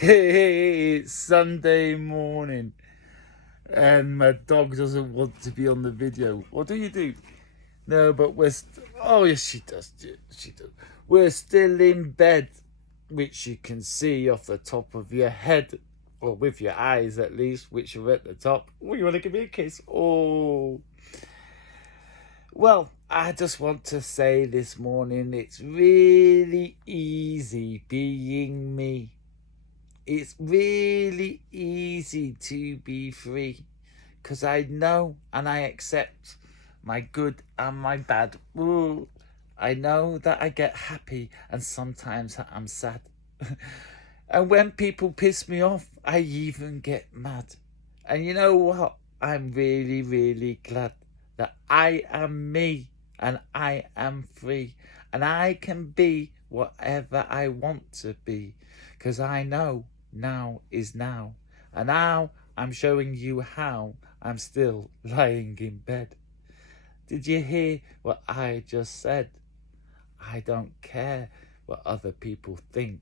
It's Sunday morning and my dog doesn't want to be on the video. What do you do? No, but oh yes, she does. She does. We're still in bed, which you can see off the top of your head, or with your eyes at least, which are at the top. Oh, you want to give me a kiss? Oh. Well, I just want to say this morning, it's really easy being me. It's really easy to be free because I know and I accept my good and my bad. Ooh, I know that I get happy and sometimes I'm sad. And when people piss me off, I even get mad. And you know what? I'm really, really glad that I am me and I am free and I can be whatever I want to be because I know now is now. And now I'm showing you how I'm still lying in bed. Did you hear what I just said? I don't care what other people think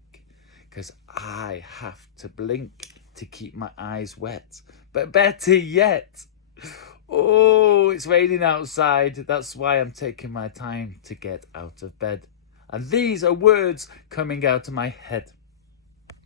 because I have to blink to keep my eyes wet. But better yet, oh, it's raining outside. That's why I'm taking my time to get out of bed. And these are words coming out of my head.